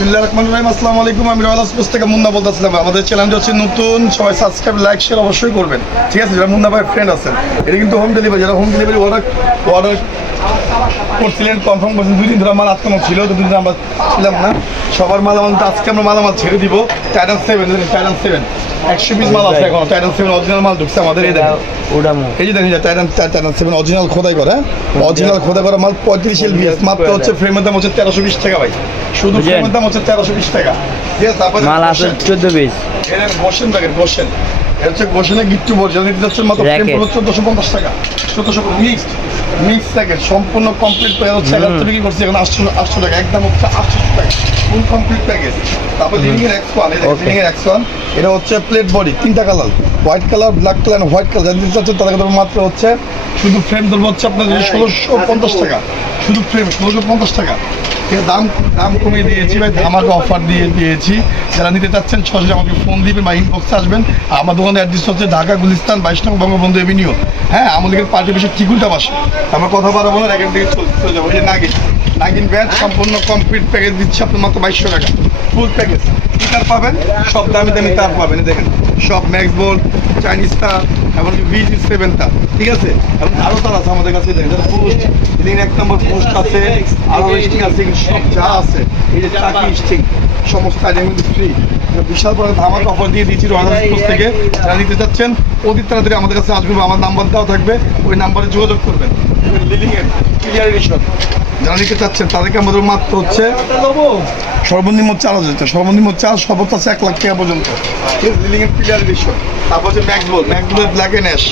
বিসমিল্লাহির রহমানির রহিম। আসসালামু আলাইকুম। আমি রয়্যাল হাউস থেকে মুন্না বলতেছিলাম। আমাদের চ্যানেলটি হচ্ছে নতুন, সবাই সাবস্ক্রাইব লাইক শেয়ার অবশ্যই করবেন, ঠিক আছে? যারা মুন্না ভাই ফ্রেন্ড আছেন, এটা কিন্তু হোম ডেলিভারি, যারা হোম ডেলিভারি অর্ডার করছিলেন, কনফার্ম করছেন, 2 দিন ধরে মাল আটকানো ছিল, 2 দিন ধরে আমরা ছিলাম না, সবার মালামাল তো আজকে আমরা মালামাল ছেড়ে দিব। টাইটান 7 100 পিস মাল আছে এখন। টাইটান 7 অরিজিনাল মাল ঢুকছে আমাদের। এই দেখেন, এই যে দেখেন টাইটান 7 অরিজিনাল খোদাই করা, অরিজিনাল খোদাই করা মাল 35 LBS, মাত্র হচ্ছে ফ্রেমের দাম হচ্ছে 1320 টাকা ভাই। শুধু ফ্রেমের দাম হচ্ছে 1320 টাকা। ঠিক আছে, তারপরে মাল আছে 14 পিস। এর গোশন ব্যাগের গোশন, এটা হচ্ছে গোশনের গিট্টু বর্জন, নিতে যাচ্ছে মাত্র ফ্রেম পুরো 1450 টাকা। 1450 মিক্স প্যাকেট সম্পূর্ণ কমপ্লিট প্যাকেজ হচ্ছে 1100 বিক্রি করছি এখন 800 টাকা, একদম হচ্ছে 800 টাকা ফুল কমপ্লিট প্যাকেজ। তারপর লিভিং এর X1, এই দেখেন লিভিং এর X1, এটা হচ্ছে প্লেট বডি, 3টা colour, white colour, black colour, white colour. যাদের দিতে চাচ্ছেন তাদের মাত্র হচ্ছে শুধু ফ্রেম ধরবো হচ্ছে আপনার 1650 টাকা, শুধু ফ্রেম 1650 টাকা। দাম কমিয়ে দিয়েছি ভাই, আমাকে অফার দিয়েছি। যারা নিতে চাচ্ছেন সরাসরি আমাকে ফোন দিবেন বা ইনবক্সে আসবেন। আমার দোকানের অ্যাড্রেস হচ্ছে ঢাকা গুলিস্তান 22 নং বঙ্গবন্ধু এভিনিউ। হ্যাঁ, আমাদের পার্টি বেশি ঠিকুলটা বাসে। আমরা কথা বাড়াবো না, এখান থেকে চলে যাবো। এই যে নাগিন ব্যাচ সম্পূর্ণ কমপ্লিট প্যাকেজ দিচ্ছে আপনার মাত্র 2200 টাকা ফুল প্যাকেজ। কি তার পাবেন, সব দামি তার পাবেন। দেখেন সব ম্যাক্স বোল্ট, চাইনিজ তার, এমনকি VG7 তার, ঠিক আছে? এবং আরও তার আছে আমাদের কাছে। দেখেন পোস্ট লিন 1 নম্বর পোস্ট আছে, আরও স্টিং আছে, সব যা আছে। এই যে চাকি স্টিং সমস্ত আইটেম কিন্তু ফ্রি। বিশাল বড় ধামাকা অফার দিয়ে দিয়েছি রয়্যাল হাউস থেকে। যারা নিতে চাচ্ছেন অতি তাড়াতাড়ি আমাদের কাছে আসবেন, আমার নাম্বার দেওয়া থাকবে, ওই নাম্বারে যোগাযোগ করবেন। লিলিংয়ের ক্লিয়ার এডিশন যারা নিতে চাচ্ছেন তাদেরকে আমাদের মাত্র হচ্ছে সর্বনিম্ন 4000 টাকা, সর্বনিম্ন 4, সর্বোচ্চ আছে 1 লাখ টাকা পর্যন্ত। লিলিংয়ের ক্লিয়ার এডিশন। তারপর হচ্ছে ম্যাক্সবোল ব্ল্যাক এন্ড অ্যাশ,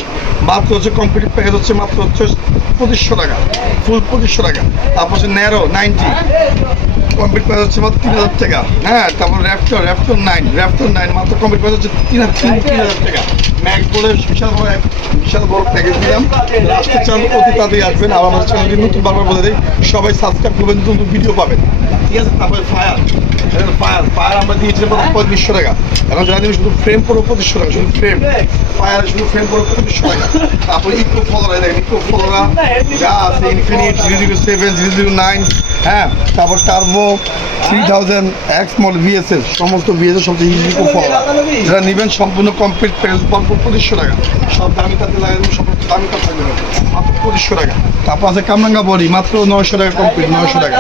মাত্র হচ্ছে কমপ্লিট প্যাকেজ হচ্ছে মাত্র হচ্ছে 2500 টাকা, ফুল 2500 টাকা। তারপর হচ্ছে ন্যারো 90 কমপ্লিট প্রাইস হচ্ছে মাত্র 3000 টাকা। হ্যাঁ, তারপর র্যাপটর 9 মাত্র কমপ্লিট প্রাইস হচ্ছে 3000 টাকা। ম্যাক্স বলে বিশাল বড় প্যাকেজ দিলাম। আসতে চান অতি তাড়াতাড়ি আসবেন। আর আমাদের চ্যানেলটি নতুন বারবার বলে দিই, সবাই সাবস্ক্রাইব করবেন, নতুন ভিডিও পাবেন, ঠিক আছে? তারপরে ফায়ার আমরা দিয়েছিলাম 3500 টাকা, এখন যারা দিন শুধু ফ্রেম পড়ো 2500 টাকা, শুধু ফ্রেম শুধু ফ্রেম পড়ো 2500 টাকা। তারপরে ইকো ফলোরা, দেখেন ইকো ফলোরা যা আছে, ইনফিনিট 007, 009, হ্যাঁ, তারপর টার্বো 3000 X মডেল VSS, সমস্ত VSS সবচেয়ে ইকো ফলোরা। যারা নেবেন সম্পূর্ণ কমপ্লিট প্যাকেজ পড়বো 2500 টাকা। সব দামি তাতে লাগাই দেবো, সব দামি তাতে থাকবে মাত্র 2500 টাকা। তারপর আছে কামরাঙ্গা বডি, মাত্র 900 টাকা কমপ্লিট, 900 টাকা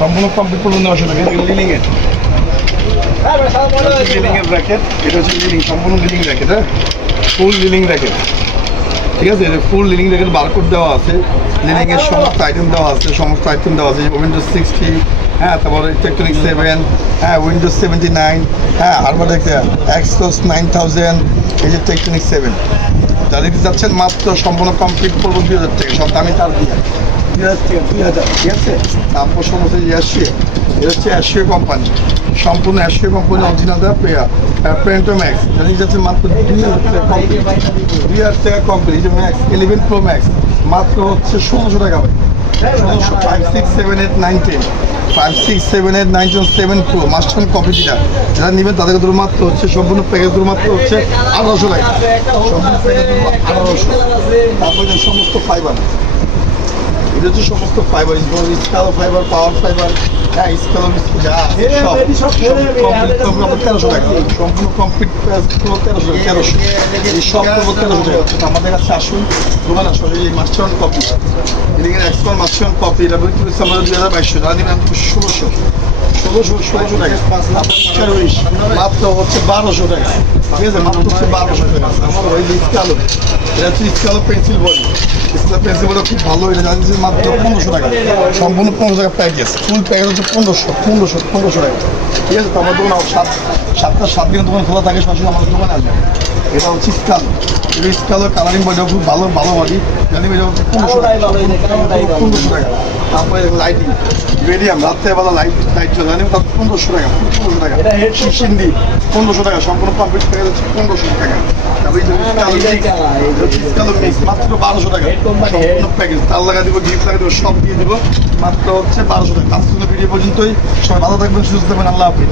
সম্পূর্ণ কমপ্লিট পড়বো 900 টাকা। লিলিংয়ের র্যাকেট, এটা হচ্ছে লিলিং, সম্পূর্ণ লিলিং র্যাকেট, হ্যাঁ, ফুল লিলিং র্যাকেট, ঠিক আছে? ফুল লিলিং র্যাকেট বারকোড দেওয়া আছে, লিলিংয়ের সমস্ত আইটেম দেওয়া আছে, উইন্ডোজ 60, হ্যাঁ, তারপরে টেকটনিক 7, হ্যাঁ, উইন্ডোজ 79, হ্যাঁ, আরবার দেখতে Exos 9000, এই যে টেকটনিক 7। যা দিতে চাচ্ছেন মাত্র সম্পূর্ণ কমপ্লিট করবো 2000 টাকা, সব দামি তার দিয়ে 2000, ঠিক আছে? তারপর সমস্ত অ্যাশিয়া, এটা হচ্ছে অ্যাশিয়া কোম্পানি, সম্পূর্ণ অ্যাশিয়া কোম্পানি অরিজিনাল পেন্টো ম্যাক্স, যা দিতে চাচ্ছেন মাত্র 2000 টাকা কমপ্লিট, 2000 টাকা কমপ্লিট। এই যে ম্যাক্স 11 Pro Max মাত্র হচ্ছে 1600 টাকা ভাই, 1600। 5, 6, 7, 8, 9, 10, 5, 6, 7, 8, 9, 10, 7 Pro মাস্টার কপি যেটা, যারা নেবেন তাদেরকে ধরো মাত্র হচ্ছে সম্পূর্ণ প্যাকেজ ধরো মাত্র হচ্ছে 1800 টাকা, সম্পূর্ণ প্যাকেজ ধরো 1800। তারপরে সমস্ত ফাইবার, এটা হচ্ছে সমস্ত ফাইবার, স্কালো ফাইবার, পাওয়ার ফাইবার, হ্যাঁ, স্কালো যা সব কমপ্লিট করবো 1300 টাকা, সম্পূর্ণ কমপ্লিট করবো 1300, এই সব করবো 1300 টাকা। আমাদের কাছে আসুন, দোকান আসুন। এই মাস্টার কপি, এদিকে X1 মাস্টার কপি, এটা বিক্রি করছে আমাদের 2200, যারা দিন আমি 1600 টাকা, মাত্র হচ্ছে 1200 টাকা, ঠিক আছে? মাত্র হচ্ছে 1200 টাকা। আমার ওই স্কালো, এটা হচ্ছে স্কালো পেন্সিল বডি, স্কালো পেন্সিল বডি খুব ভালো, এটা জানিস মাত্র 1500 টাকা, সম্পূর্ণ 1500 টাকা প্যাকেজ, ফুল প্যাকেজ হচ্ছে 1500 টাকা, ঠিক আছে? তো আমার দোকান 7 দিনের দোকান খোলা থাকে, সরাসরি আমাদের দোকানে আসবে। এটা হচ্ছে স্কালো, এটা স্কালো কালারিং বডিটা খুব ভালো বডি, জানি এটা হচ্ছে 1500 টাকা। তারপরে লাইটিং মিডিয়াম, রাত্রেবেলা লাইট চলে জানি তার 1500 টাকা, 1500 টাকা। সিন্দি 1500 টাকা, সম্পূর্ণ কমপ্লিট প্যাকেজ হচ্ছে 1500 টাকা। তারপরে স্কালো মিক্স মাত্র 1200 টাকা, সম্পূর্ণ প্যাকেজ, তার লাগা দিব, গিফট লাগা দিব, সব দিয়ে দিব, মাত্র হচ্ছে 1200 টাকা। আজকের ভিডিও পর্যন্তই, সবাই ভালো থাকবেন, সুস্থ থাকবেন, আল্লাহ হাফিজ।